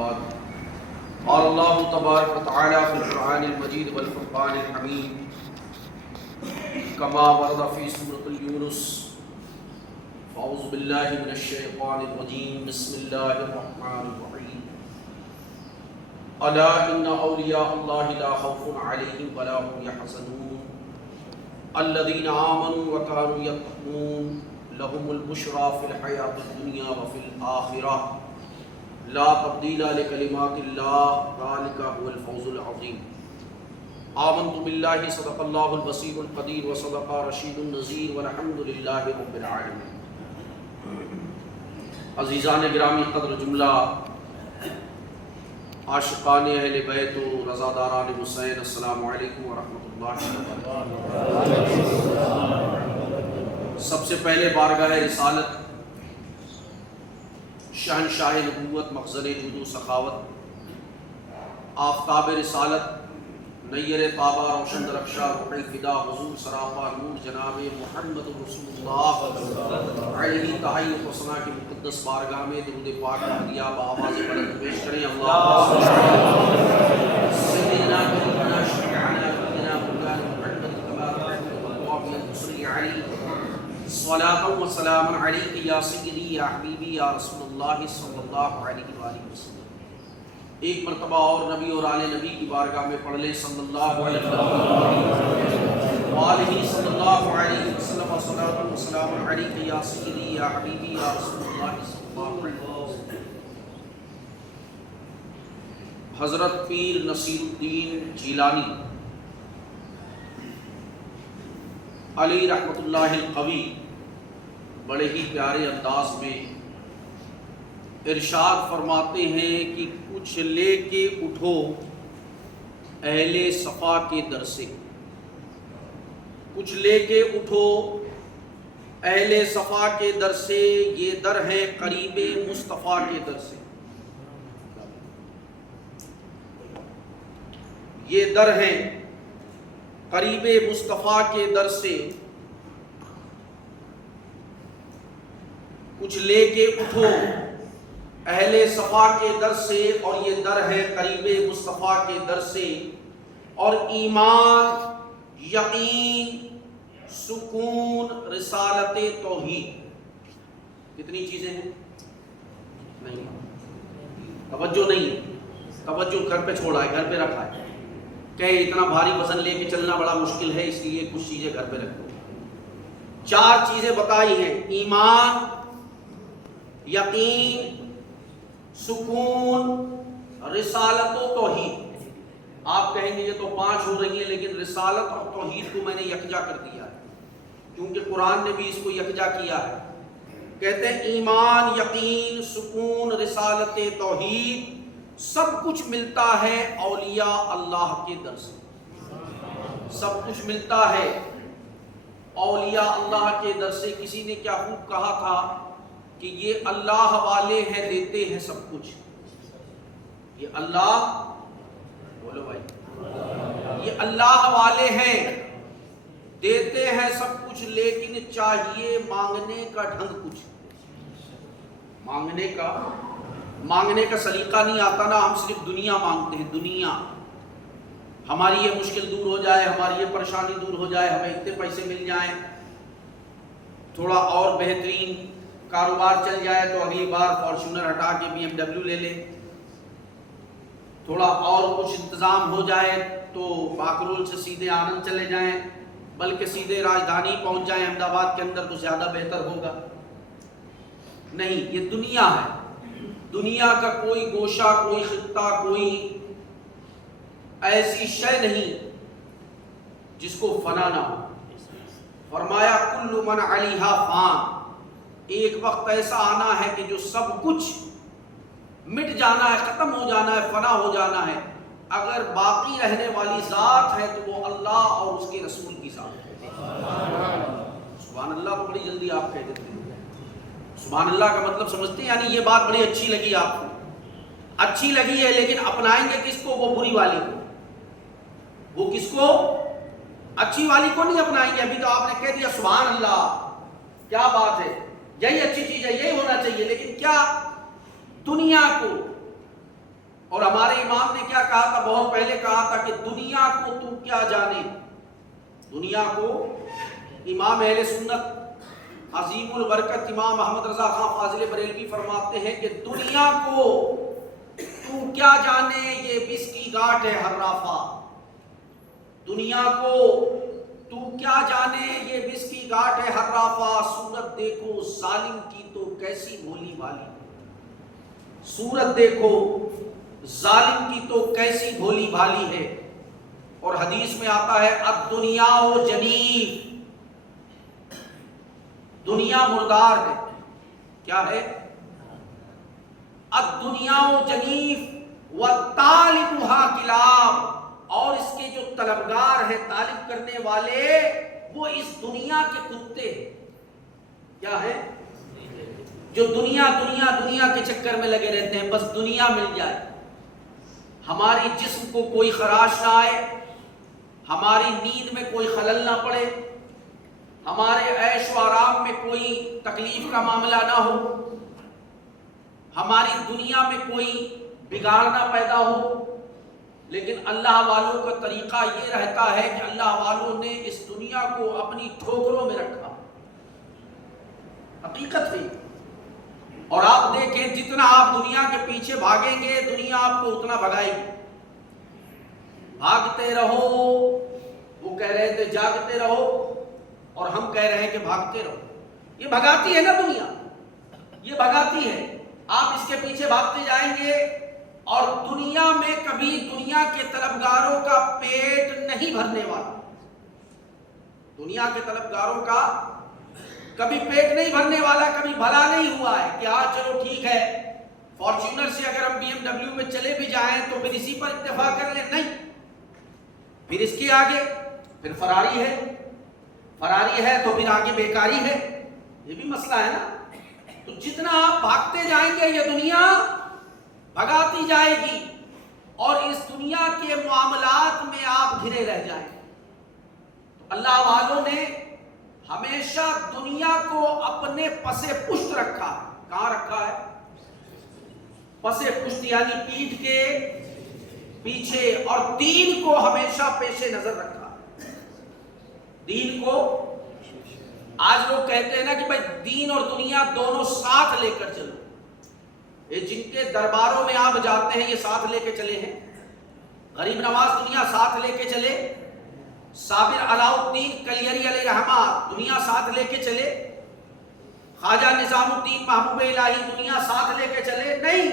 بعد قال اللہ تبارک و تعالی فی القرآن المجید والفرقان الحمید کما ورد فی سورۃ یونس اعوذ باللہ من الشیطان الرجیم بسم اللہ الرحمن الرحیم الا ان اولیاء اللہ لا خوف علیہم ولا هم یحزنون الذین آمنوا وکانوا یتقون لهم البشرى فی الحیاۃ الدنیا وفی الآخرہ لا تبدیل لکلمات اللہ ذلک هو الفوز العظیم آمنت باللہ صدق اللہ البصیر القدیر وصدق رشید النذیر والحمد للہ رب العالمین۔ عزیزان گرامی قدر جملہ، عاشقان اہل بیت و رضاداران حسین، السلام علیکم ورحمۃ اللہ وبرکاتہ۔ سب سے پہلے بارگاہ رسالت، شہنشاہ نبوت، مخزن جود و سخاوت، آفتاب رسالت، نیر تابہ، روشن درخشاں، روح فدا، حضور سراپا نور، جناب محمد رسول اللہ علیہ تحیہ و ثنا کی مقدس بارگاہ میں درود پاک ہدیہ بآواز بلند پیش کریں۔ اللہم سیدنا نبینا شفیعنا سیدنا مولانا محمد کما تحب وترضى صلی علیہ صلاۃ و سلام علیک یا سیدی یا حبیبی یا رسول اللہ صلی اللہ علیہ وآلہ وسلم۔ ایک مرتبہ اور نبی اور آل نبی کی بارگاہ میں پڑھ لیں صلی اللہ علیہ وآلہ صلی اللہ علیہ وسلم، صلاۃ و سلام علیک یا سیدی یا حبیبی یا رسول اللہ صلی اللہ علیہ وسلم۔ حضرت پیر نصیر الدین جیلانی علی رحمۃ اللہ القوی بڑے ہی پیارے انداز میں ارشاد فرماتے ہیں کہ کچھ لے کے اٹھو اہل صفا کے در سے، کچھ لے کے اٹھو اہل صفا کے در سے، یہ در ہے قریب مصطفیٰ کے در سے، یہ در ہے قریب مصطفیٰ کے در سے، کچھ لے کے اٹھو اہل صفا کے در سے، اور یہ در ہے قریب مصطفیٰ کے در سے، اور ایمان، یقین، سکون، رسالت، توحید، کتنی چیزیں ہیں؟ نہیں، توجہ نہیں، توجہ گھر پہ چھوڑا ہے، گھر پہ رکھا ہے کہ اتنا بھاری وزن لے کے چلنا بڑا مشکل ہے، اس لیے کچھ چیزیں گھر پہ رکھو۔ چار چیزیں بتائی ہیں: ایمان، یقین، سکون، رسالت و توحید۔ آپ کہیں گے یہ تو 5 ہو رہی ہیں، لیکن رسالت اور توحید کو میں نے یکجا کر دیا ہے، کیونکہ قرآن نے بھی اس کو یکجا کیا ہے۔ کہتے ہیں ایمان، یقین، سکون، رسالت، توحید، سب کچھ ملتا ہے اولیاء اللہ کے در سے، سب کچھ ملتا ہے اولیاء اللہ کے در سے۔ کسی نے کیا خوب کہا تھا کہ یہ اللہ والے ہیں، دیتے ہیں سب کچھ۔ یہ اللہ، بولو بھائی، یہ اللہ والے ہیں، دیتے ہیں سب کچھ، لیکن چاہیے مانگنے کا ڈھنگ کچھ، مانگنے کا سلیقہ نہیں آتا نا، ہم صرف دنیا مانگتے ہیں، دنیا، ہماری یہ مشکل دور ہو جائے، ہماری یہ پریشانی دور ہو جائے، ہمیں اتنے پیسے مل جائیں، تھوڑا اور بہترین کاروبار چل جائے تو اگلی بار فارچونر ہٹا کے BMW لے لیں، تھوڑا اور کچھ انتظام ہو جائے تو باکرول سے سیدھے آنند چلے جائیں، بلکہ سیدھے راجدھانی پہنچ جائیں احمد آباد کے اندر تو زیادہ بہتر ہوگا۔ نہیں، یہ دنیا ہے، دنیا کا کوئی گوشہ، کوئی خطہ، کوئی ایسی شے نہیں جس کو فنا نہ ہو۔ فرمایا کل من علیہا فان، ایک وقت ایسا آنا ہے کہ جو سب کچھ مٹ جانا ہے، ختم ہو جانا ہے، فنا ہو جانا ہے۔ اگر باقی رہنے والی ذات ہے تو وہ اللہ اور اس کے رسول کی ذات ہے۔ سبحان اللہ کو بڑی جلدی آپ کہہ دیتے ہیں، سبحان اللہ کا مطلب سمجھتے ہیں؟ یعنی یہ بات بڑی اچھی لگی آپ کو، اچھی لگی ہے، لیکن اپنائیں گے کس کو؟ وہ بری والی کو۔ وہ کس کو؟ اچھی والی کو نہیں اپنائیں گے۔ ابھی تو آپ نے کہہ دیا سبحان اللہ، کیا بات ہے، یہی اچھی چیز ہے، یہی ہونا چاہیے، لیکن کیا دنیا کو اور ہمارے امام نے کیا کہا تھا؟ بہت پہلے کہا تھا کہ دنیا کو تو کیا جانے. دنیا کو امام اہل سنت عظیم البرکت امام محمد رضا خان فاضل بریلوی فرماتے ہیں کہ دنیا کو تو کیا جانے یہ بس کی گاٹھ ہے حرافہ. دنیا کو تو کیا جانے یہ بس کی گاٹھ ہے حرافہ. صورت دیکھو ظالم کی تو کیسی بھولی بھالی. صورت دیکھو ظالم کی تو کیسی بھولی بھالی ہے. اور حدیث میں آتا ہے الدنیا و جنیف، دنیا مردار ہے. کیا ہے؟ الدنیا و جنیف وطالبها کلاب، اور اس کے جو طلبگار ہیں، طالب کرنے والے، وہ اس دنیا کے کتے ہیں. کیا ہے؟ جو دنیا دنیا دنیا کے چکر میں لگے رہتے ہیں، بس دنیا مل جائے، ہماری جسم کو کوئی خراش نہ آئے، ہماری نیند میں کوئی خلل نہ پڑے، ہمارے عیش و آرام میں کوئی تکلیف کا معاملہ نہ ہو، ہماری دنیا میں کوئی بگاڑ نہ پیدا ہو. لیکن اللہ والوں کا طریقہ یہ رہتا ہے کہ اللہ والوں نے اس دنیا کو اپنی ٹھوکروں میں رکھا. حقیقت ہے. اور آپ دیکھیں جتنا آپ دنیا کے پیچھے بھاگیں گے دنیا آپ کو اتنا بھگائے گی. بھاگتے رہو، وہ کہہ رہے تھے جاگتے رہو، اور ہم کہہ رہے ہیں کہ بھاگتے رہو. یہ بھگاتی ہے نا دنیا، یہ بھگاتی ہے. آپ اس کے پیچھے بھاگتے جائیں گے اور دنیا میں کبھی دنیا کے طلبگاروں کا پیٹ نہیں بھرنے والا. دنیا کے طلبگاروں کا کبھی پیٹ نہیں بھرنے والا، کبھی بھلا نہیں ہوا ہے کہ ہاں چلو ٹھیک ہے فارچونر سے اگر ہم بی ایم ڈبلیو میں چلے بھی جائیں تو پھر اسی پر اکتفا کر لیں. نہیں، پھر اس کے آگے پھر فراری ہے، فراری ہے تو پھر آگے بیکاری ہے. یہ بھی مسئلہ ہے نا. تو جتنا آپ بھاگتے جائیں گے یہ دنیا بھگاتی جائے گی، اور اس دنیا کے معاملات میں آپ گھرے رہ جائیں گے. تو اللہ والوں نے ہمیشہ دنیا کو اپنے پسے پشت رکھا. کہاں رکھا ہے؟ پسے پشت، یعنی پیٹھ کے پیچھے. اور دین کو ہمیشہ پیش نظر رکھا. دین کو، آج لوگ کہتے ہیں نا کہ بھائی دین اور دنیا دونوں ساتھ لے کر چلو. یہ جن کے درباروں میں آپ جاتے ہیں یہ ساتھ لے کے چلے ہیں. غریب نواز دنیا ساتھ لے کے چلے، صابر علاؤ الدین کلیری علیہ رحمہ دنیا ساتھ لے کے چلے، خواجہ نظام الدین محبوب الہی دنیا ساتھ لے کے چلے. نہیں،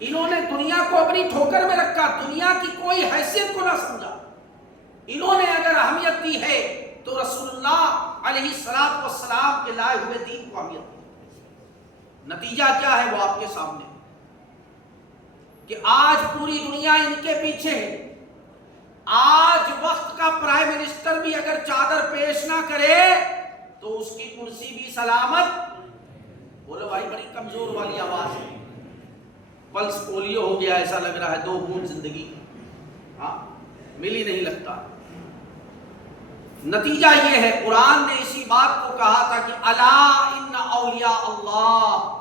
انہوں نے دنیا کو اپنی ٹھوکر میں رکھا، دنیا کی کوئی حیثیت کو نہ سمجھا. انہوں نے اگر اہمیت دی ہے تو رسول اللہ علیہ الصلوۃ والسلام کے لائے ہوئے دین کو اہمیت دی. نتیجہ کیا ہے وہ آپ کے سامنے کہ آج پوری دنیا ان کے پیچھے ہے. آج وقت کا پرائم منسٹر بھی اگر چادر پیش نہ کرے تو اس کی کرسی بھی سلامت. بولو بھائی، بڑی کمزور والی آواز ہے. پلس پولیو ہو گیا ایسا لگ رہا ہے، 2 بوند زندگی ہاں مل ہی نہیں لگتا. نتیجہ یہ ہے، قرآن نے اسی بات کو کہا تھا کہ الا ان اولیاء اللہ.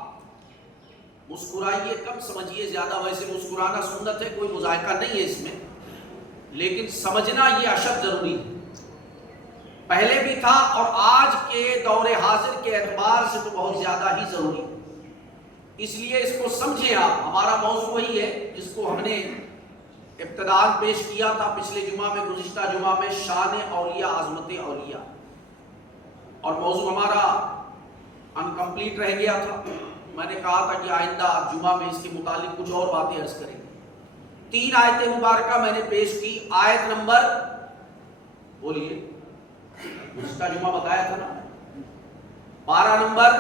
مسکرائیے کم، سمجھیے زیادہ. ویسے مسکرانا سنت ہے، کوئی مذائقہ نہیں ہے اس میں، لیکن سمجھنا یہ اشد ضروری ہے. پہلے بھی تھا اور آج کے دور حاضر کے اعتبار سے تو بہت زیادہ ہی ضروری ہے. اس لیے اس کو سمجھیں آپ. ہمارا موضوع وہی ہے جس کو ہم نے ابتداء پیش کیا تھا پچھلے جمعہ میں، گزشتہ جمعہ میں، شان اولیاء، عظمت اولیاء. اور موضوع ہمارا انکمپلیٹ رہ گیا تھا. میں نے کہا تھا کہ آئندہ جمعہ میں اس کے متعلق کچھ اور باتیں عرض کریں گے. 3 آیتیں مبارکہ میں نے پیش کی. آیت نمبر بولیے، گزشتہ جمعہ بتایا تھا نا. 12 نمبر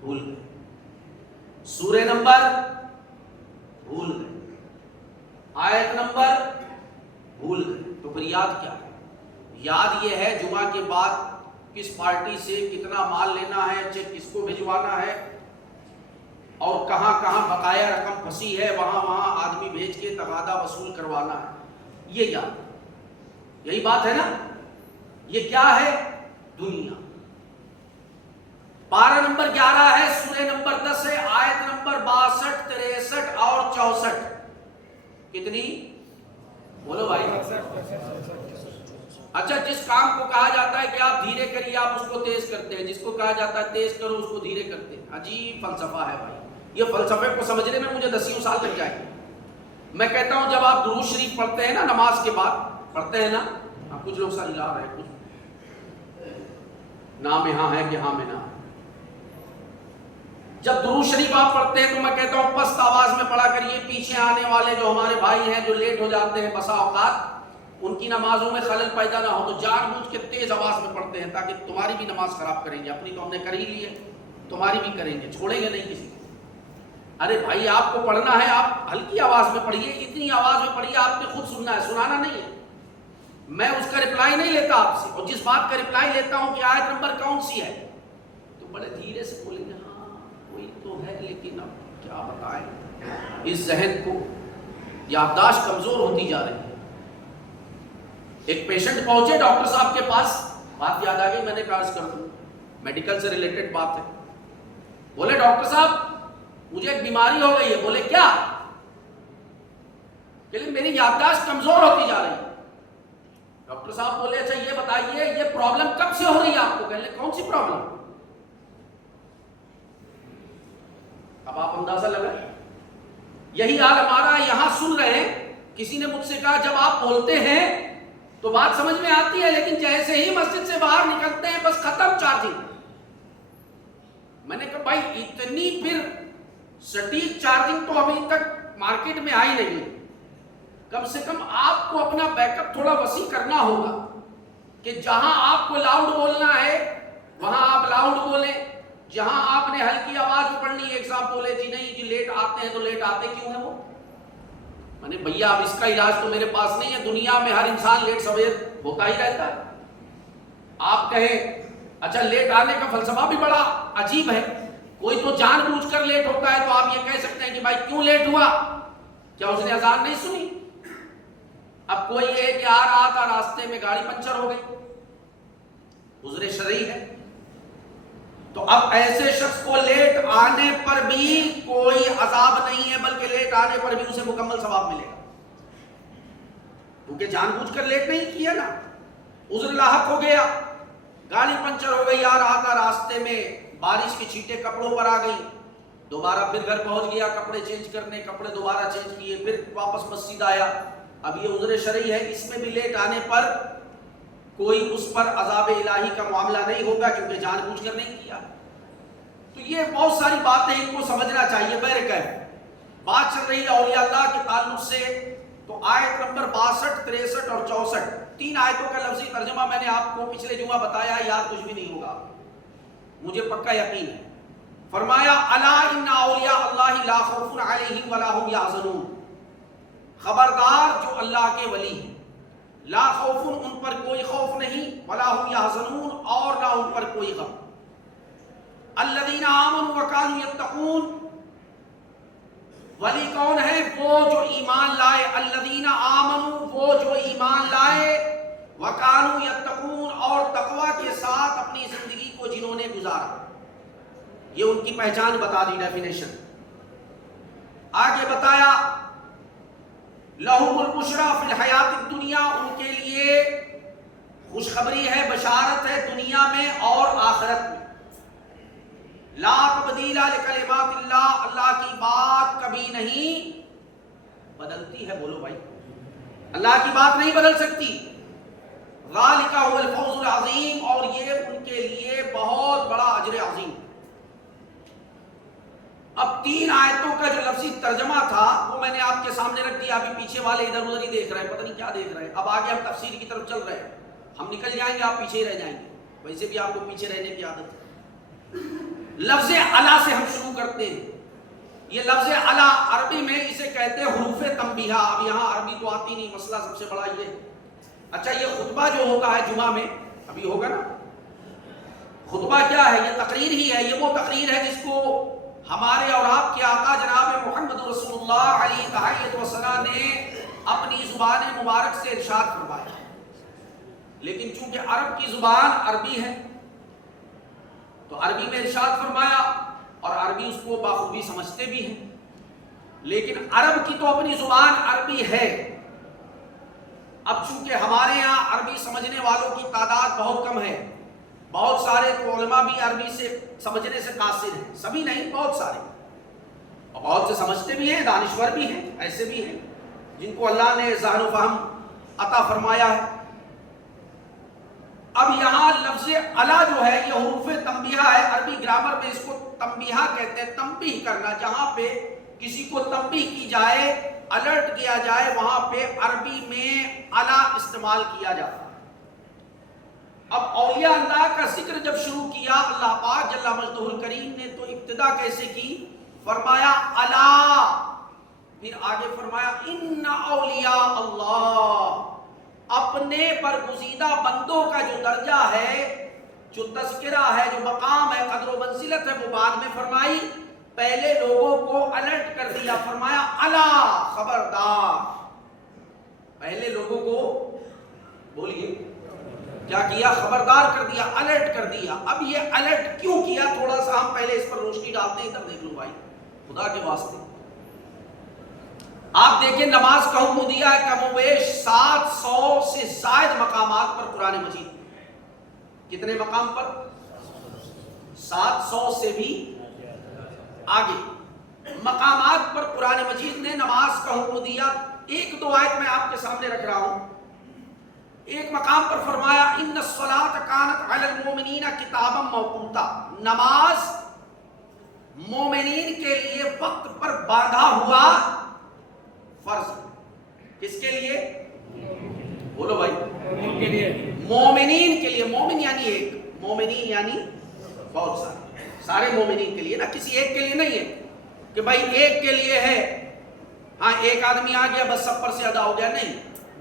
بھول گئے، سورہ نمبر بھول گئے، آیت نمبر بھول گئے. تو پھر یاد کیا ہے؟ یاد یہ ہے جمعہ کے بعد کس پارٹی سے کتنا مال لینا ہے، چیک کس کو بھجوانا ہے، اور کہاں کہاں بقایا رقم پھنسی ہے وہاں وہاں آدمی بھیج کے تقاضا وصول کروانا ہے. یہ یاد، یہی بات ہے نا. یہ کیا ہے؟ دنیا. 12 نمبر 11 ہے، سورہ نمبر 10 ہے، آیت نمبر 62 63 اور کتنی؟ بولو بھائی. اچھا جس کام کو کہا جاتا ہے کہ آپ دھیرے کریے آپ اس کو تیز کرتے ہیں, جس کو کہا جاتا ہے تیز کرو اس کو دھیرے کرتے ہیں. عجیب فلسفہ ہے بھائی. یہ فلسفے کو سمجھنے میں مجھے 10 سال لگ جائے. میں کہتا ہوں جب آپ درود شریف پڑھتے ہیں نا نماز کے بعد, پڑھتے ہیں نا, کچھ لوگ سر ہلا رہے ہیں, کچھ نام یہاں ہے کہ ہاں میں نہ. جب درود شریف آپ پڑھتے ہیں تو میں کہتا ہوں پست آواز میں پڑھا کریے. پیچھے آنے والے جو ہمارے بھائی ہیں جو لیٹ ہو جاتے ہیں بسا اوقات, ان کی نمازوں میں خلل پیدا نہ ہو, تو جان بوجھ کے تیز آواز میں پڑھتے ہیں تاکہ تمہاری بھی نماز خراب کریں گے. اپنی تو ہم نے کر ہی لی ہے, تمہاری بھی کریں گے, چھوڑیں گے نہیں کسی کو. ارے بھائی آپ کو پڑھنا ہے آپ ہلکی آواز میں پڑھیے, اتنی آواز میں پڑھیے آپ نے خود سننا ہے, سنانا نہیں ہے. میں اس کا رپلائی نہیں لیتا آپ سے, اور جس بات کا رپلائی لیتا ہوں کہ آیت نمبر کون سی ہے تو بڑے دھیرے سے بولیں گے ہاں کوئی تو ہے لیکن اب کیا بتائیں. اس ذہن کو یادداشت کمزور ہوتی جا رہی ہے. ایک پیشنٹ پہنچے ڈاکٹر صاحب کے پاس, بات یاد آ گئی میں نے کہا عرض کر دوں, میڈیکل سے ریلیٹڈ بات ہے. بولے ڈاکٹر صاحب مجھے ایک بیماری ہو گئی ہے. بولے کیا؟ کہ میری یادداشت کمزور ہوتی جا رہی ہے. ڈاکٹر صاحب بولے اچھا یہ بتائیے یہ پرابلم کب سے ہو رہی ہے آپ کو؟ کہنے کون سی پرابلم؟ اب آپ اندازہ لگائیں. یہی حال ہمارا یہاں سن رہے ہیں. کسی نے مجھ سے کہا جب آپ بولتے ہیں تو بات سمجھ میں آتی ہے لیکن جیسے ہی مسجد سے باہر نکلتے ہیں بس ختم چارجنگ. میں نے کہا بھائی اتنی پھر سٹیک چارجنگ تو ابھی تک مارکیٹ میں آئی نہیں. کم سے کم آپ کو اپنا بیک اپ تھوڑا وسیع کرنا ہوگا کہ جہاں آپ کو لاؤڈ بولنا ہے وہاں آپ لاؤڈ بولیں, جہاں آپ نے ہلکی آواز میں پڑھنی ہے. ایک صاحب بولے جی نہیں جی لیٹ آتے ہیں تو لیٹ آتے کیوں ہیں وہ؟ میں نے بھیا اب اس کا علاج تو میرے پاس نہیں ہے. دنیا میں ہر انسان لیٹ سویر ہوتا ہی رہتا ہے. آپ کہیں اچھا لیٹ آنے کا فلسفہ بھی بڑا عجیب ہے. کوئی تو جان بوجھ کر لیٹ ہوتا ہے تو آپ یہ کہہ سکتے ہیں کہ بھائی کیوں لیٹ ہوا, کیا اس نے اذان نہیں سنی؟ اب کوئی یہ کہ آ رہا تھا راستے میں گاڑی پنچر ہو گئی, عذر شرعی ہے. تو اب ایسے شخص کو لیٹ آنے پر بھی کوئی عذاب نہیں ہے بلکہ لیٹ آنے پر بھی اسے مکمل ثواب ملے گا, کیونکہ جان بوجھ کر لیٹ نہیں کیا نا. عذر لاحق ہو گیا, گاڑی پنچر ہو گئی, آ رہا تھا راستے میں بارش کی چھینٹیں کپڑوں پر آ گئی, دوبارہ پھر گھر پہنچ گیا کپڑے چینج کرنے, کپڑے دوبارہ چینج کیے, پھر واپس مسجد آیا. اب یہ عذر شرعی ہے, اس میں بھی لیٹ آنے پر کوئی اس پر عذاب الہی کا معاملہ نہیں ہوگا کیونکہ جان بوجھ کر نہیں کیا. تو یہ بہت ساری باتیں ان کو سمجھنا چاہیے. بہرکیف بات چل رہی ہے اولیاء اللہ کے تعلق سے, تو آیت نمبر 62, 63 اور 64 تین آیتوں کا لفظی ترجمہ میں نے آپ کو پچھلے جمعہ بتایا, یاد کچھ بھی نہیں ہوگا مجھے پکا یقین ہے. فرمایا الا ان اولیاء اللہ لا خوف علیہم ولا هم یحزنون, خبردار جو اللہ کے ولی ہیں, لا خوف ان پر کوئی خوف نہیں, ولا هم یحزنون اور نہ ان پر کوئی غم. الذین آمنوا وکانوا یتقون, ولی کون ہے؟ وہ جو ایمان لائے. الذین آمنوا وہ جو ایمان لائے, وکانوا یتقون اور تقوی کے ساتھ اپنی زندگی کو جنہوں نے گزارا. یہ ان کی پہچان بتا دی, ڈیفینیشن. آگے بتایا لہم البشری فی الحیات الدنیا, ان کے لیے خوشخبری ہے, بشارت ہے دنیا میں اور آخرت میں. لا تبدیل لکلمات اللہ, اللہ کی بات کبھی نہیں بدلتی ہے. بولو بھائی, اللہ کی بات نہیں بدل سکتی. ذالک هو الفوز العظیم, اور یہ ان کے لیے بہت بڑا اجر عظیم. اب تین آیتوں کا جو لفظی ترجمہ تھا وہ میں نے آپ کے سامنے رکھ دیا. ابھی پیچھے والے ادھر ادھر ہی دیکھ رہے ہیں, پتہ نہیں کیا دیکھ رہے ہیں. اب آگے ہم تفسیر کی طرف چل رہے ہیں. ہم نکل جائیں گے, آپ پیچھے ہی رہ جائیں گے. ویسے بھی آپ کو پیچھے رہنے کی عادت ہے. لفظ علا سے ہم شروع کرتے ہیں. یہ لفظ علا عربی میں اسے کہتے ہیں حروف تنبیہ. اب یہاں عربی تو آتی نہیں, مسئلہ سب سے بڑا یہ. اچھا یہ خطبہ جو ہوتا ہے جمعہ میں, ابھی ہوگا نا, خطبہ کیا ہے؟ یہ تقریر ہی ہے. یہ وہ تقریر ہے جس کو ہمارے اور آپ کے آقا جناب محمد رسول اللہ علیہ وسلم نے اپنی زبان مبارک سے ارشاد فرمایا. لیکن چونکہ عرب کی زبان عربی ہے تو عربی میں ارشاد فرمایا, اور عربی اس کو بخوبی سمجھتے بھی ہیں. لیکن عرب کی تو اپنی زبان عربی ہے. اب چونکہ ہمارے یہاں عربی سمجھنے والوں کی تعداد بہت کم ہے، بہت سارے تو علماء بھی عربی سے سمجھنے سے قاصر ہیں، سبھی نہیں بہت سارے، اور بہت سے سمجھتے بھی ہیں، دانشور بھی ہیں، ایسے بھی ہیں جن کو اللہ نے ذہن و فہم عطا فرمایا ہے. اب یہاں لفظ الا جو ہے یہ حروف تنبیہ ہے. عربی گرامر میں اس کو تنبیہ کہتے ہیں، تنبیہ کرنا. جہاں پہ کسی کو تنبیہ کی جائے، الرٹ کیا جائے، وہاں پہ عربی میں الا استعمال کیا جاتا ہے. اب اولیاء اللہ کا ذکر جب شروع کیا اللہ پاک جل مجدہ الکریم نے، تو ابتدا کیسے کی؟ فرمایا الا، پھر آگے فرمایا ان اولیاء اللہ. اپنے برگزیدہ بندوں کا جو درجہ ہے، جو تذکرہ ہے، جو مقام ہے، قدر و منزلت ہے، وہ بعد میں فرمائی. پہلے لوگوں کو الرٹ کر دیا، فرمایا الا، خبردار. پہلے لوگوں کو بولیے کیا کیا؟ خبردار کر دیا، الرٹ کر دیا. اب یہ الرٹ کیوں کیا؟ تھوڑا سا ہم پہلے اس پر روشنی ڈالتے ہیں. ادھر دیکھ لو بھائی، خدا کے واسطے. آپ دیکھیں نماز کا حکم دیا ہے کم و بیش 700 سے زائد مقامات پر قرآن مجید. کتنے مقام پر؟ 700 سے بھی آگے مقامات پر قرآن مجید نے نماز کا حکم دیا. ایک دو آیت میں آپ کے سامنے رکھ رہا ہوں. ایک مقام پر فرمایا ان الصلاۃ کانت علی المؤمنین کتابا موقوتا. نماز مومنین کے لیے وقت پر باندھا ہوا فرض. کس کے لیے؟ بولو بھائی. مومنین کے لیے. مومن یعنی ایک، مومنین یعنی بہت سارے مومنین کے لیے نا، کسی ایک کے لیے نہیں ہے کہ بھائی ایک کے لیے ہے، ہاں ایک آدمی آ گیا بس سب پر سے ادا ہو گیا. نہیں،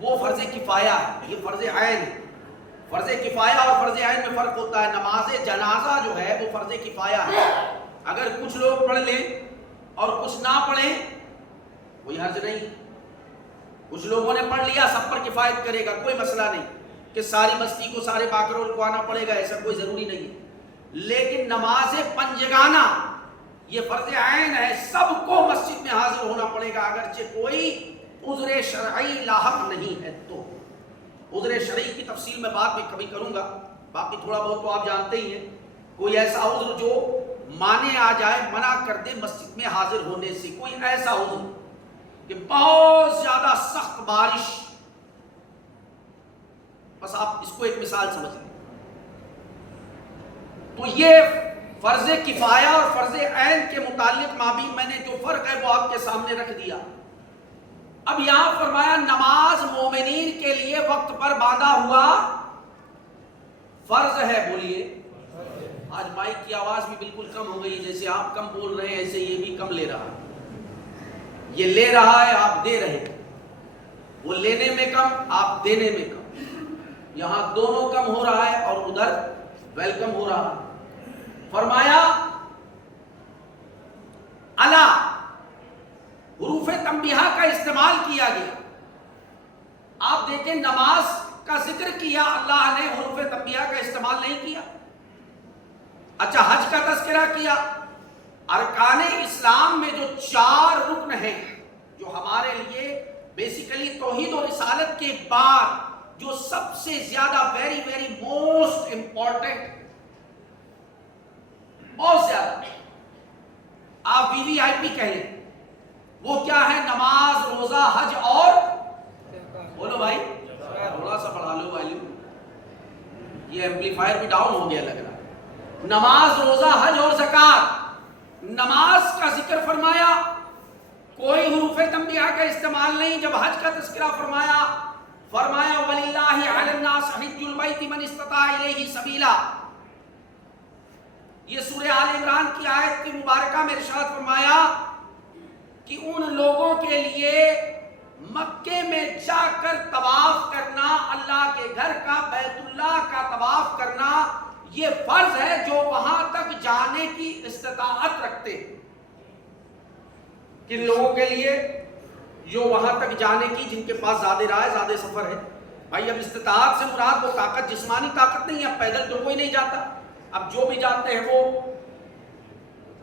وہ فرض کفایہ ہے، یہ فرض عین ہے. فرض کفایہ اور فرض عین میں فرق ہوتا ہے. نماز جنازہ جو ہے وہ فرض کفایہ ہے. اگر کچھ لوگ پڑھ لیں اور کچھ نہ پڑھیں کوئی حرج نہیں. کچھ لوگوں نے پڑھ لیا سب پر کفایت کرے گا، کوئی مسئلہ نہیں کہ ساری بستی کو، سارے باکرول کو آنا پڑے گا، ایسا کوئی ضروری نہیں. لیکن نماز پنجگانہ یہ فرض عین ہے، سب کو مسجد میں حاضر ہونا پڑے گا، اگرچہ کوئی عذر شرعی لاحق نہیں ہے. تو عذر شرعی کی تفصیل میں بعد میں کبھی کروں گا، باقی تھوڑا بہت تو آپ جانتے ہی ہیں. کوئی ایسا عذر جو مانے آ جائے، منع کر دے مسجد میں حاضر ہونے سے. کوئی ایسا عذر کہ بہت زیادہ سخت بارش، بس آپ اس کو ایک مثال سمجھ لیں. تو یہ فرض کفایہ اور فرض عین کے متعلق مابین میں نے جو فرق ہے وہ آپ کے سامنے رکھ دیا. اب یہاں فرمایا نماز مومنین کے لیے وقت پر باندھا ہوا فرض ہے. بولیے. آج مائک کی آواز بھی بالکل کم ہو گئی، جیسے آپ کم بول رہے ہیں ایسے یہ بھی کم لے رہا ہے. یہ لے رہا ہے، آپ دے رہے ہیں. وہ لینے میں کم، آپ دینے میں کم. یہاں دونوں کم ہو رہا ہے اور ادھر ویلکم ہو رہا ہے. فرمایا الا، حروف تنبیہ کا استعمال کیا گیا. آپ دیکھیں نماز کا ذکر کیا اللہ نے، حروف تنبیہ کا استعمال نہیں کیا. اچھا حج کا تذکرہ کیا. ارکان اسلام میں جو 4 رکن ہیں، جو ہمارے لیے بیسیکلی توحید و رسالت کے بعد جو سب سے زیادہ ویری ویری موسٹ امپورٹنٹ، بہت زیادہ، آپ وی وی آئی پی کہہ لیں، وہ کیا ہے؟ نماز، روزہ، حج اور بولو بھائی تھوڑا سا بڑھا لو ویلیو، یہ ایمپلیفائر بھی ڈاؤن ہو گیا لگ رہا ہے. نماز، روزہ، حج اور زکات. نماز کا ذکر فرمایا، کوئی حروف تنبیہ کا استعمال نہیں. جب حج کا تذکرہ فرمایا وَلِلَّهِ عَلَى النَّاسِ حِجُّ الْبَيْتِ مَنِ اسْتَطَاعَ إِلَيْهِ سَبِيلًا. یہ سورہ آل عمران کی آیت کی مبارکہ میں ارشاد فرمایا کہ ان لوگوں کے لیے مکے میں جا کر طواف کرنا، اللہ کے گھر کا، بیت اللہ کا طواف کرنا، یہ فرض ہے جو وہاں تک جانے کی استطاعت رکھتے ہیں. کن لوگوں کے لیے؟ جو وہاں تک جانے کی، جن کے پاس زیادہ راہ، زیادہ سفر ہے. بھائی اب استطاعت سے مراد وہ طاقت، جسمانی طاقت نہیں ہے. اب پیدل تو کوئی نہیں جاتا. اب جو بھی جاتے ہیں وہ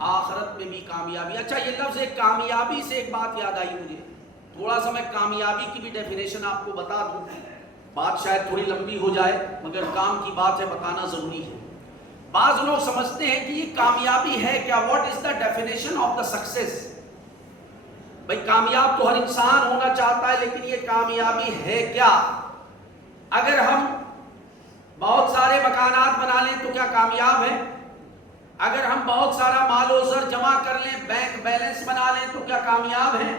آخرت میں بھی کامیابی. اچھا یہ لفظ کامیابی سے ایک بات یاد آئی مجھے, تھوڑا سا میں کامیابی کی بھی ڈیفینیشن آپ کو بتا دوں. بات شاید تھوڑی لمبی ہو جائے مگر کام کی بات ہے, بتانا ضروری ہے. بعض لوگ سمجھتے ہیں کہ یہ کامیابی ہے کیا, what is the definition of the success. بھائی کامیاب تو ہر انسان ہونا چاہتا ہے, لیکن یہ کامیابی ہے کیا؟ اگر ہم بہت سارے مکانات بنا لیں تو کیا کامیاب ہے؟ اگر ہم بہت سارا مال و زر جمع کر لیں, بینک بیلنس بنا لیں تو کیا کامیاب ہیں؟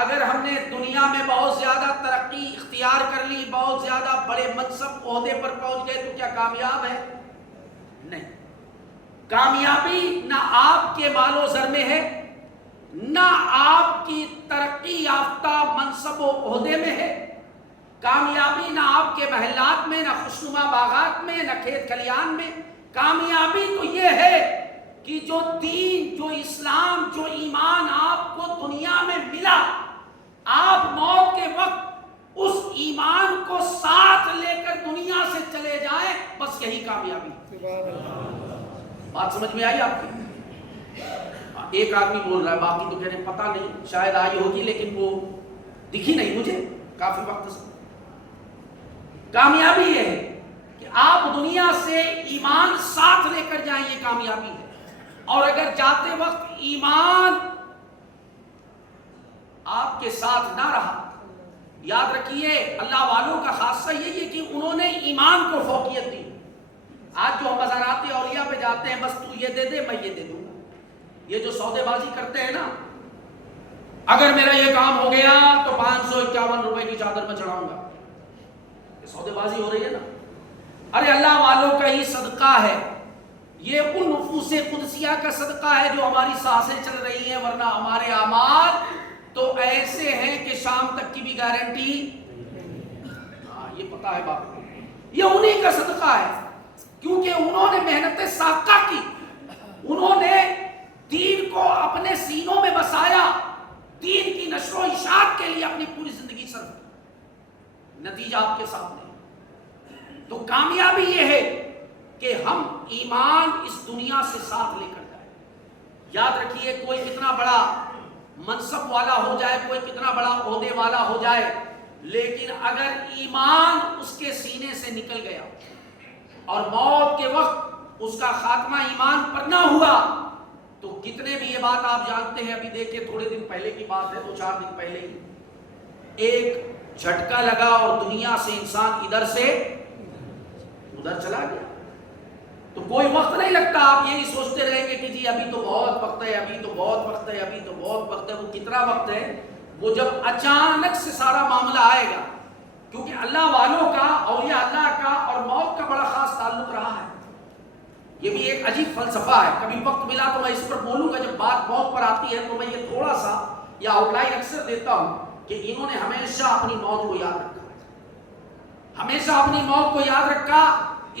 اگر ہم نے دنیا میں بہت زیادہ ترقی اختیار کر لی, بہت زیادہ بڑے منصب عہدے پر پہنچ گئے تو کیا کامیاب ہے؟ نہیں. کامیابی نہ آپ کے مال و زر میں ہے, نہ آپ کی ترقی یافتہ منصب و عہدے میں ہے. کامیابی نہ آپ کے محلات میں, نہ خوشنما باغات میں, نہ کھیت کھلیان میں. کامیابی تو یہ ہے کہ جو دین, جو اسلام, جو ایمان آپ کو دنیا میں ملا, آپ موت کے وقت اس ایمان کو ساتھ لے کر دنیا سے چلے جائیں, بس یہی کامیابی. بات سمجھ میں آئی آپ کی؟ ایک آدمی بول رہا ہے, باقی تو کہہ رہے ہیں پتہ نہیں, شاید آئی ہوگی لیکن وہ دکھی نہیں مجھے کافی وقت سے. کامیابی یہ ہے کہ آپ دنیا سے ایمان ساتھ لے کر جائیں, یہ کامیابی ہے. اور اگر جاتے وقت ایمان آپ کے ساتھ نہ رہا, یاد رکھیے اللہ والوں کا خاصہ یہی ہے کہ انہوں نے ایمان کو فوقیت دی. آج جو ہم مزارات اولیاء پہ جاتے ہیں, بس تو یہ دے دے میں یہ دے دوں گا, یہ جو سودے بازی کرتے ہیں نا, اگر میرا یہ کام ہو گیا تو 551 روپے کی چادر میں چڑھاؤں گا, یہ سودے بازی ہو رہی ہے نا. ارے اللہ والوں کا ہی صدقہ ہے, یہ ان نفوس قدسیہ کا صدقہ ہے جو ہماری سانسیں چل رہی ہیں, ورنہ ہمارے اعمال تو ایسے ہیں کہ شام تک کی بھی گارنٹی. یہ پتہ ہے بات, یہ انہی کا صدقہ ہے, کیونکہ انہوں نے محنت سابقہ کی, انہوں نے دین کو اپنے سینوں میں بسایا, دین کی نشر و اشاعت کے لیے اپنی پوری زندگی صرف کی. نتیجہ آپ کے سامنے. تو کامیابی یہ ہے کہ ہم ایمان اس دنیا سے ساتھ لے کر جائیں. یاد رکھیے, کوئی کتنا بڑا منصب والا ہو جائے, کوئی کتنا بڑا عہدے والا ہو جائے, لیکن اگر ایمان اس کے سینے سے نکل گیا اور موت کے وقت اس کا خاتمہ ایمان پر نہ ہوا, تو کتنے بھی, یہ بات آپ جانتے ہیں, ابھی دیکھیں تھوڑے دن پہلے کی بات ہے, 2-4 دن پہلے ہی ایک جھٹکا لگا اور دنیا سے انسان ادھر سے ادھر چلا گیا. تو کوئی وقت نہیں لگتا, آپ یہی سوچتے رہیں گے کہ جی ابھی تو بہت وقت ہے, ابھی تو بہت وقت ہے, ابھی تو بہت وقت ہے. وہ کتنا وقت ہے؟ وہ جب اچانک سے سارا معاملہ آئے گا, کیونکہ اللہ والوں کا, اولیاء اللہ کا اور موت کا بڑا خاص تعلق رہا ہے. یہ بھی ایک عجیب فلسفہ ہے. کبھی وقت ملا تو میں اس پر بولوں گا. جب بات موت پر آتی ہے تو میں یہ تھوڑا سا یا آؤٹ لائن اکثر دیتا ہوں کہ انہوں نے ہمیشہ اپنی موت کو یاد رکھا, ہمیشہ اپنی موت کو یاد رکھا.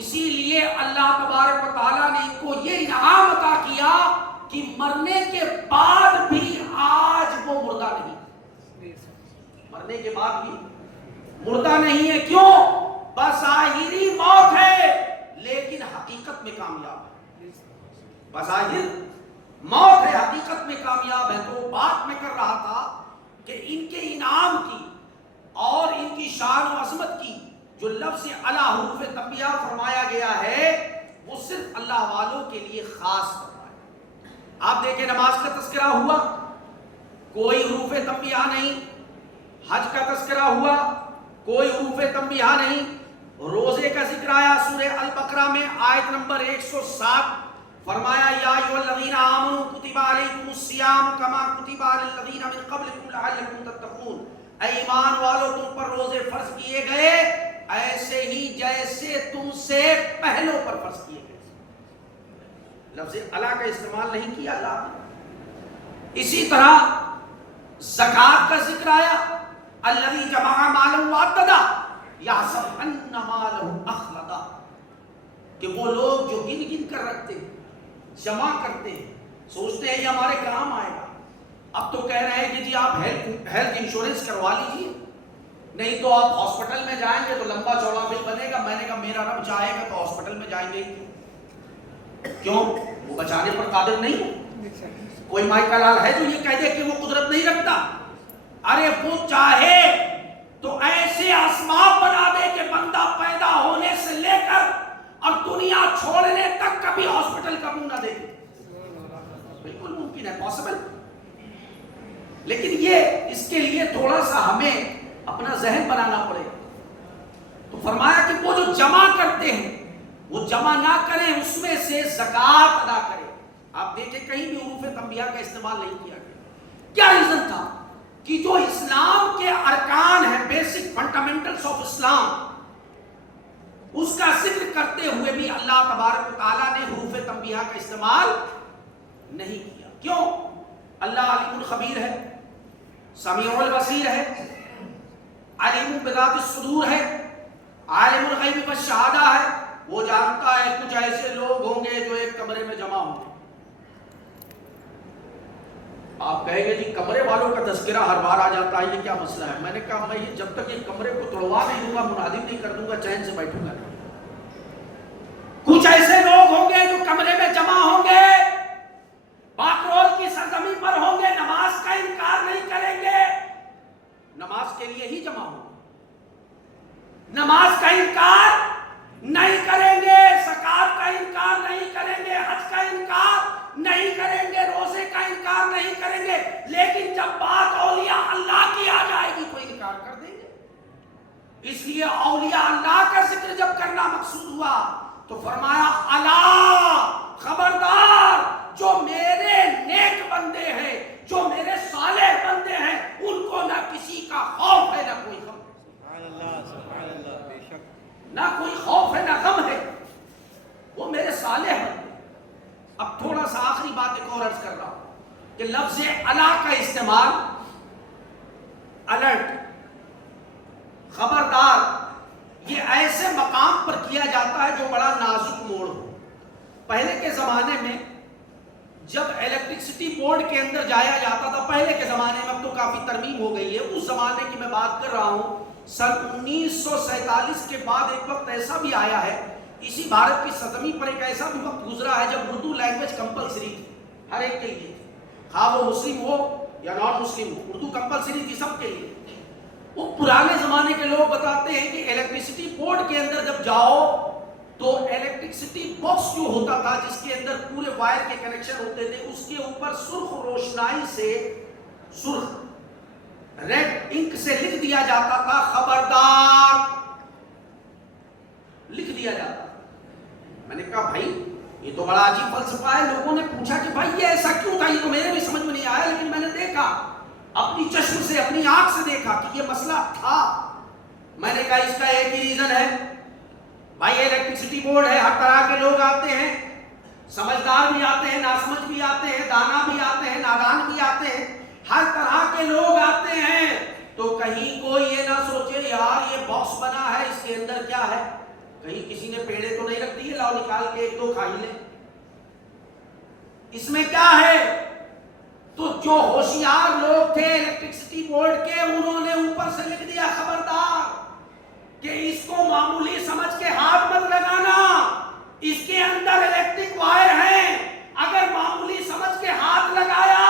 اسی لیے اللہ تبارک و تعالیٰ نے ان کو یہ انعام عطا کیا کہ مرنے کے بعد بھی آج وہ مردہ نہیں, مرنے کے بعد بھی مردہ نہیں ہے. کیوں؟ بظاہری موت ہے لیکن حقیقت میں کامیاب ہے. بظاہر موت ہے, حقیقت میں کامیاب ہے. تو بات میں کر رہا تھا کہ ان کے انعام کی اور ان کی شان و عظمت کی جو لفظ علی حروف تنبیہ فرمایا گیا ہے, وہ صرف اللہ والوں کے لیے خاص فرمایا. آپ دیکھیں نماز کا تذکرہ ہوا, کوئی حروف تنبیہ نہیں. حج کا تذکرہ ہوا, کوئی حروف تنبیہ نہیں. روزے کا ذکر آیا سورہ البقرہ میں آیت نمبر 107, فرمایا یا ایھا الذین آمنوا کتب علیکم الصیام کما کتب علی الذین من قبلکم لعلکم تتقون. اے ایمان والو, تم پر روزے فرض کیے گئے ایسے ہی جیسے تم سے پہلوں پر فرض کیے گئے. لفظ اللہ کا استعمال نہیں کیا اللہ نے. اسی طرح زکوٰۃ کا ذکر آیا, الذی جمع مالا وعددا یحسب ان مالہ اخلدا, کہ وہ لوگ جو گن گن کر رکھتے ہیں, جمع کرتے ہیں, سوچتے ہیں یہ ہمارے کام آئے گا. اب تو کہہ رہے ہیں کہ جی آپ ہیلتھ انشورنس کروا لیجیے, نہیں تو آپ ہاسپٹل میں جائیں گے تو لمبا چوڑا بل بنے گا. میں نے کہا میرا رب چاہے گا تو ہاسپٹل میں جائیں گے. کیوں؟ وہ بچانے پر قادر نہیں ہے. کوئی مائکا لال ہے جو یہ کہہ دے کہ وہ قدرت نہیں رکھتا؟ ارے وہ چاہے تو ایسے اسباب بنا دے کہ بندہ پیدا ہونے سے لے کر اور دنیا چھوڑنے تک کبھی ہاسپٹل کا منہ نہ دیکھے. بالکل ممکن ہے، پاسبل. لیکن یہ اس کے لیے تھوڑا سا ہمیں اپنا ذہن بنانا پڑے. تو فرمایا کہ وہ جو جمع کرتے ہیں وہ جمع نہ کریں، اس میں سے زکوٰۃ ادا کریں. آپ دیکھیں کہیں بھی حروف تنبیہ کا استعمال نہیں کیا گیا. کیا ریزن تھا؟ کہ جو اسلام کے ارکان ہیں، بیسک فنڈامنٹلز آف اسلام، اس کا ذکر کرتے ہوئے بھی اللہ تبارک و تعالیٰ نے حروف تنبیہ کا استعمال نہیں کیا. کیوں؟ اللہ علیم الخبیر ہے، سمیع البصیر ہے، علیم بذات الصدور ہے، عالم الغیب والشہادہ ہے. وہ جانتا ہے کچھ ایسے لوگ ہوں گے جو ایک کمرے میں جمع ہوں گے. آپ کہیں گے جی کمرے والوں کا تذکرہ ہر بار آ جاتا ہے، یہ کیا مسئلہ ہے؟ میں نے کہا میں یہ جب تک یہ کمرے کو توڑوا نہیں دوں گا، منادم نہیں کر دوں گا، چین سے بیٹھوں گا. کچھ ایسے لوگ ہوں گے جو کمرے میں جمع ہوں گے، باکرول کی سرزمین پر ہوں گے، نماز کا انکار نہیں کریں گے، نماز کے لیے ہی جمع ہوں گے، نماز کا انکار نہیں کریں گے، زکوٰۃ کا انکار نہیں کریں گے، حج کا انکار نہیں کریں گے، روزے کا انکار نہیں کریں گے. لیکن جب بات اولیاء اللہ کی آ جائے گی تو انکار کر دیں گے. اس لیے اولیاء اللہ کا ذکر جب کرنا مقصود ہوا تو فرمایا الا، خبردار، جو میرے نیک بندے ہیں، جو میرے صالح بندے ہیں، ان کو نہ کسی کا خوف ہے نہ کوئی غم. سبحان اللہ، سبحان اللہ. بے شک نہ کوئی خوف ہے نہ غم ہے، وہ میرے صالح ہیں. اب تھوڑا سا آخری بات ایک اور عرض کر رہا ہوں کہ لفظ الا کا استعمال، الرٹ، خبردار، یہ ایسے مقام پر کیا جاتا ہے جو بڑا نازک موڑ ہو. پہلے کے زمانے میں جب الیکٹرسٹی بورڈ کے اندر جایا جاتا تھا، پہلے کے زمانے میں، اب تو کافی ترمیم ہو گئی ہے، اس زمانے کی میں بات کر رہا ہوں. سن 1947 کے بعد ایک وقت ایسا بھی آیا ہے، اسی بھارت کی سرزمین پر ایک ایسا بھی وقت گزرا ہے جب اردو لینگویج کمپلسری تھی ہر ایک کے لیے، خواہ وہ مسلم ہو یا نان مسلم ہو، اردو کمپلسری تھی سب کے لیے. وہ پرانے زمانے کے لوگ بتاتے ہیں کہ الیکٹرسٹی بورڈ کے اندر جب جاؤ تو الیکٹرسٹی باکس جو ہوتا تھا جس کے اندر پورے وائر کے کنیکشن ہوتے تھے، اس کے اوپر سرخ روشنائی سے، سرخ ریڈ انک سے لکھ دیا جاتا تھا خبردار، لکھ دیا جاتا. میں نے کہا بھائی یہ تو بڑا عجیب فلسفہ ہے. لوگوں نے پوچھا کہ بھائی یہ ایسا کیوں تھا؟ یہ تو میرے بھی سمجھ میں نہیں آیا، لیکن میں نے دیکھا، اپنی چشم سے، اپنی آنکھ سے دیکھا کہ یہ مسئلہ تھا. میں نے کہا اس کا ایک ہی ریزن ہے بھائی، الیکٹرسٹی بورڈ ہے، ہر طرح کے لوگ آتے ہیں، سمجھدار بھی آتے ہیں، ناسمجھ بھی آتے ہیں، دانا بھی آتے ہیں، نادان بھی آتے ہیں، ہر طرح کے لوگ آتے ہیں. تو کہیں کوئی یہ نہ سوچے یار یہ باکس بنا ہے اس کے اندر کیا ہے، کہیں کسی نے پیڑے تو نہیں رکھ دیے، لاؤ نکال کے ایک دو کھا ہی لیں، اس میں کیا ہے. تو جو ہوشیار لوگ تھے الیکٹرسٹی بورڈ کے، انہوں نے اوپر سے لکھ دیا خبردار کہ اس کو معمولی سمجھ کے ہاتھ مت لگانا، اس کے اندر الیکٹرک وائر ہیں، اگر معمولی سمجھ کے ہاتھ لگایا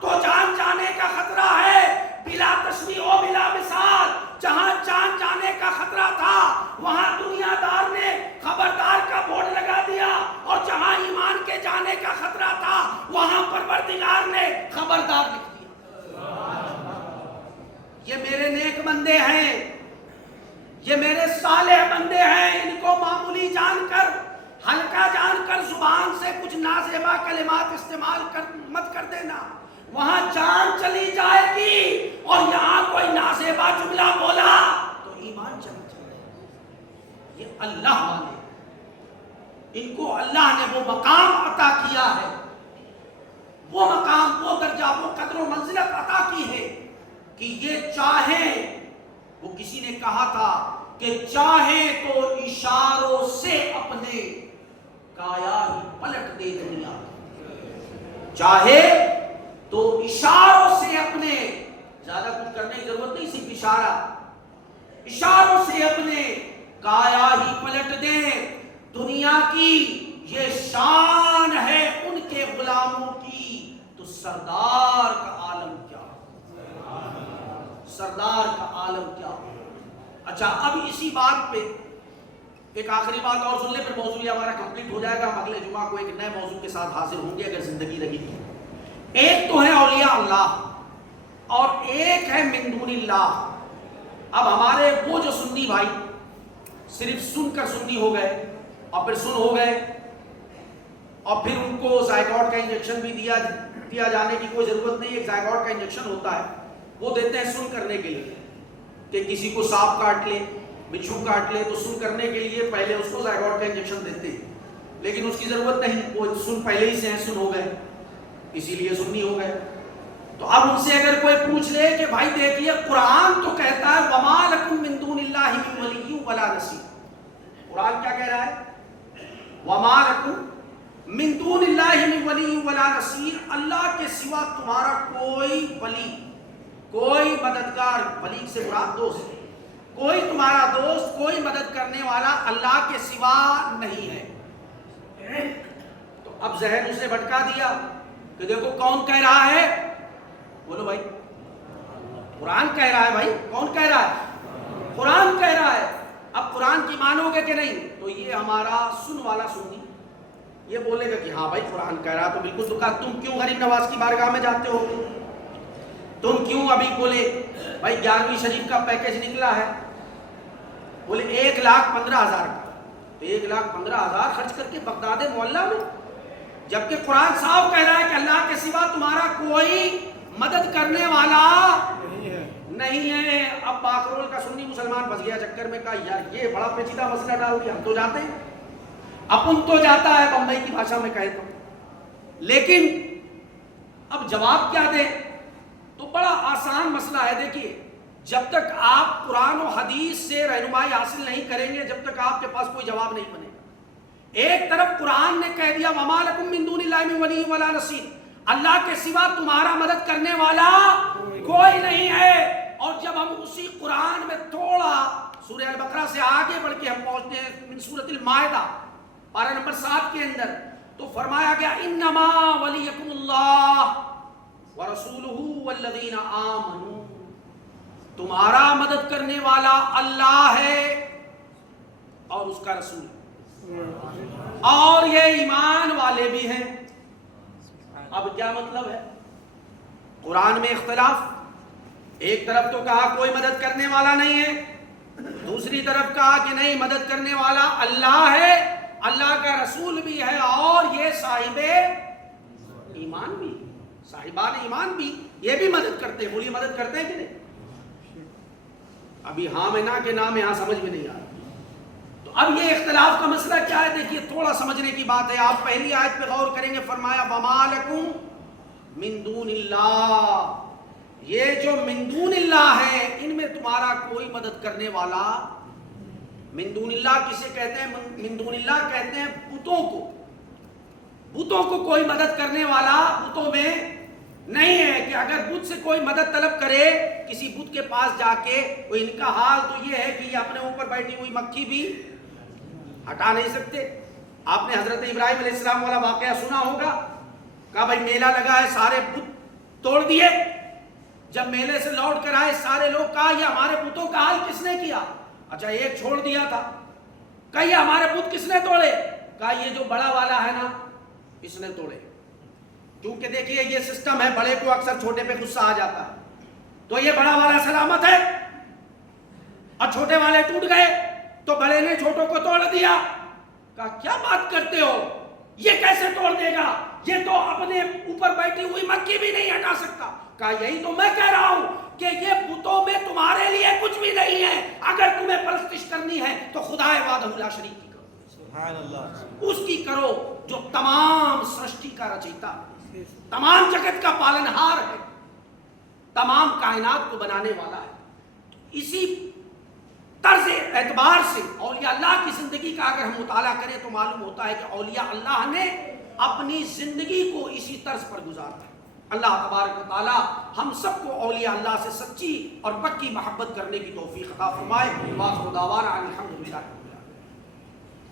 تو جان جانے کا خطرہ ہے. بلا تشبیہ و بلا مثال، جہاں جان جانے کا خطرہ تھا وہاں دنیا دار نے خبردار کا بورڈ لگا دیا، اور جہاں ایمان کے جانے کا خطرہ تھا وہاں پروردگار نے خبردار لکھ دیا. یہ میرے نیک بندے ہیں، یہ میرے صالح بندے ہیں، ان کو معمولی جان کر، ہلکا جان کر زبان سے کچھ نازیبا کلمات استعمال مت کر دینا. وہاں جان چلی جائے گی اور یہاں کوئی نازیبا جملہ بولا تو ایمان چلا جائے گا. یہ اللہ والے، ان کو اللہ نے وہ مقام عطا کیا ہے، وہ مقام، وہ درجہ، وہ قدر و منزلت عطا کی ہے کہ یہ چاہیں، وہ کسی نے کہا تھا کہ چاہیں تو اشاروں سے اپنے کایا ہی پلٹ دے دنیا، چاہے تو اشاروں سے اپنے، زیادہ کچھ کرنے کی ضرورت نہیں، صرف اشاروں سے اپنے کایا ہی پلٹ دیں. دنیا کی یہ شان ہے ان کے غلاموں کی سردار کا عالم کیا، سردار کا عالم کیا۔ اچھا، اب اسی بات پہ ایک آخری بات اور سن لے، پھر موضوع یہ ہمارا کمپلیٹ ہو جائے گا۔ ہم اگلے جمعہ کو ایک نئے موضوع کے ساتھ حاضر ہوں گے اگر زندگی رہی تو۔ ایک تو ہے اولیاء اللہ اور ایک ہے من دون اللہ۔ اب ہمارے وہ جو سنی بھائی صرف سن کر سنی ہو گئے اور پھر سن ہو گئے، اور پھر ان کو زائگوٹ کا انجیکشن بھی دیا جانے کی کوئی ضرورت نہیں۔ ایک زائگوٹ کا انجیکشن ہوتا ہے، وہ دیتے ہیں سن کرنے کے لیے، کہ کسی کو سانپ کاٹ لے، بچھو کاٹ لے تو سن کرنے کے لیے پہلے اس کو زائگوٹ کا انجیکشن دیتے ہیں، لیکن اس کی ضرورت نہیں، وہ سن پہلے ہی سے ہیں، سن ہو گئے، اسی لیے سنی ہو گئے۔ تو اب ان سے اگر کوئی پوچھ لے کہ بھائی دیکھیے قرآن تو کہتا ہے وَمَا لَكُم مِّن دُونِ اللَّهِ مِن وَلِيٍّ وَلَا نَصِيرٍ، قرآن کیا کہہ رہا ہے؟ وَمَا لَكُم مِّن دُونِ اللَّهِ مِن وَلِيٍّ وَلَا نَصِيرٍ، اللہ کے سوا تمہارا کوئی ولی، کوئی مددگار، ولی سے مراد دوست، کوئی تمہارا دوست، کوئی مدد کرنے والا اللہ کے سوا نہیں ہے۔ تو اب ذہن اس نے بھٹکا دیا کہ دیکھو کون کہہ رہا ہے، بولو بھائی، قرآن کہہ رہا ہے۔ بھائی کون کہہ رہا ہے؟ قرآن کہہ رہا ہے۔ اب قرآن کی مانو گے کہ نہیں؟ تو یہ ہمارا سن والا سنی یہ بولے گا کہ ہاں بھائی قرآن کہہ رہا، تو بالکل تو کہا تم کیوں غریب نواز کی بارگاہ میں جاتے ہو؟ تم کیوں ابھی بولے بھائی 11ویں شریف کا پیکیج نکلا ہے، بولے 1,15,000 کا، تو 1,15,000 خرچ کر کے بغداد معلیٰ میں، جبکہ قرآن صاحب کہہ رہا ہے کہ اللہ کے سوا تمہارا کوئی مدد کرنے والا نہیں ہے۔ اب باکرول کا سنی مسلمان پھنس گیا چکر میں، کہا یار یہ بڑا پیچیدہ مسئلہ ڈال دیا، ہم تو جاتے ہیں، اپن تو جاتا ہے بمبئی کی بھاشا میں کہے تو، لیکن اب جواب کیا دیں؟ تو بڑا آسان مسئلہ ہے۔ دیکھیے، جب تک آپ قرآن و حدیث سے رہنمائی حاصل نہیں کریں گے، جب تک آپ کے پاس کوئی جواب نہیں بنے گا۔ ایک طرف قرآن نے کہہ دیا وَمَا لَكُم مِّن دُونِ اللَّهِ مِن وَلِيٍّ وَلَا نَصِيرٍ، اللہ کے سوا تمہارا مدد کرنے والا کوئی نہیں ہے۔ اور جب ہم اسی قرآن میں تھوڑا سورہ البقرہ سے آگے بڑھ کے ہم پہنچتے ہیں من سورۃ المائدہ پارہ نمبر 7 کے اندر، تو فرمایا گیا انما ولیکم اللہ ورسولہ والذین آمنوا، تمہارا مدد کرنے والا اللہ ہے اور اس کا رسول اور یہ ایمان والے بھی ہیں۔ اب کیا مطلب ہے؟ قرآن میں اختلاف، ایک طرف تو کہا کوئی مدد کرنے والا نہیں ہے، دوسری طرف کہا کہ نہیں مدد کرنے والا اللہ ہے، اللہ کا رسول بھی ہے، اور یہ صاحب ایمان بھی، صاحبان ایمان بھی، یہ بھی مدد کرتے ہیں۔ بولیے مدد کرتے ہیں کہ نہیں؟ ابھی ہاں میں نہ کہ نام یہاں سمجھ میں نہیں آ رہا۔ تو اب یہ اختلاف کا مسئلہ کیا ہے؟ دیکھیے تھوڑا سمجھنے کی بات ہے۔ آپ پہلی آیت پہ غور کریں گے، فرمایا وَمَا لَكُم مِّن دُونِ اللَّهِ، یہ جو من دون اللہ ہے ان میں تمہارا کوئی مدد کرنے والا۔ من دون اللہ کسے کہتے ہیں؟ من دون اللہ کہتے ہیں بتوں کو، بتوں کو کوئی مدد کرنے والا بتوں میں نہیں ہے، کہ اگر بت سے کوئی مدد طلب کرے، کسی بت کے پاس جا کے، وہ ان کا حال تو یہ ہے کہ یہ اپنے اوپر بیٹھی ہوئی مکھی بھی ہٹا نہیں سکتے۔ آپ نے حضرت ابراہیم علیہ السلام والا واقعہ سنا ہوگا، کہا بھائی میلہ لگا ہے، سارے بت توڑ دیے، جب میلے سے لوٹ کر آئے سارے لوگ، کہا یہ ہمارے بتوں کا حال کس نے کیا؟ اچھا ایک چھوڑ دیا تھا، کہا یہ ہمارے بت کس نے توڑے؟ کہا یہ جو بڑا والا ہے نا اس نے توڑے۔ کیونکہ دیکھیے یہ سسٹم ہے، بڑے کو اکثر چھوٹے پہ غصہ آ جاتا ہے، تو یہ بڑا والا سلامت ہے اور چھوٹے والے ٹوٹ گئے، تو بڑے نے چھوٹوں کو توڑ دیا۔ کہا کیا بات کرتے ہو، یہ کیسے توڑ دے گا، یہ تو اپنے اوپر بیٹھی ہوئی مکھی بھی نہیں ہٹا سکتا۔ کہا یہی تو میں کہہ رہا ہوں کہ یہ بتوں میں تمہارے لیے کچھ بھی نہیں ہے، اگر تمہیں پرستش کرنی ہے تو خدا وحدہ لا شریک کی کرو، سبحان اللہ، اس کی کرو جو تمام سرشٹی کا رچیتا، تمام جگت کا پالنہار ہے، تمام کائنات کو بنانے والا ہے۔ اسی طرز اعتبار سے اولیاء اللہ کی زندگی کا اگر ہم مطالعہ کریں تو معلوم ہوتا ہے کہ اولیاء اللہ نے اپنی زندگی کو اسی طرز پر گزارا ہے۔ اللہ تبارک و تعالی ہم سب کو اولیاء اللہ سے سچی اور پکی محبت کرنے کی توفیق عطا فرمائے۔ وآخر دعوانا الحمدللہ۔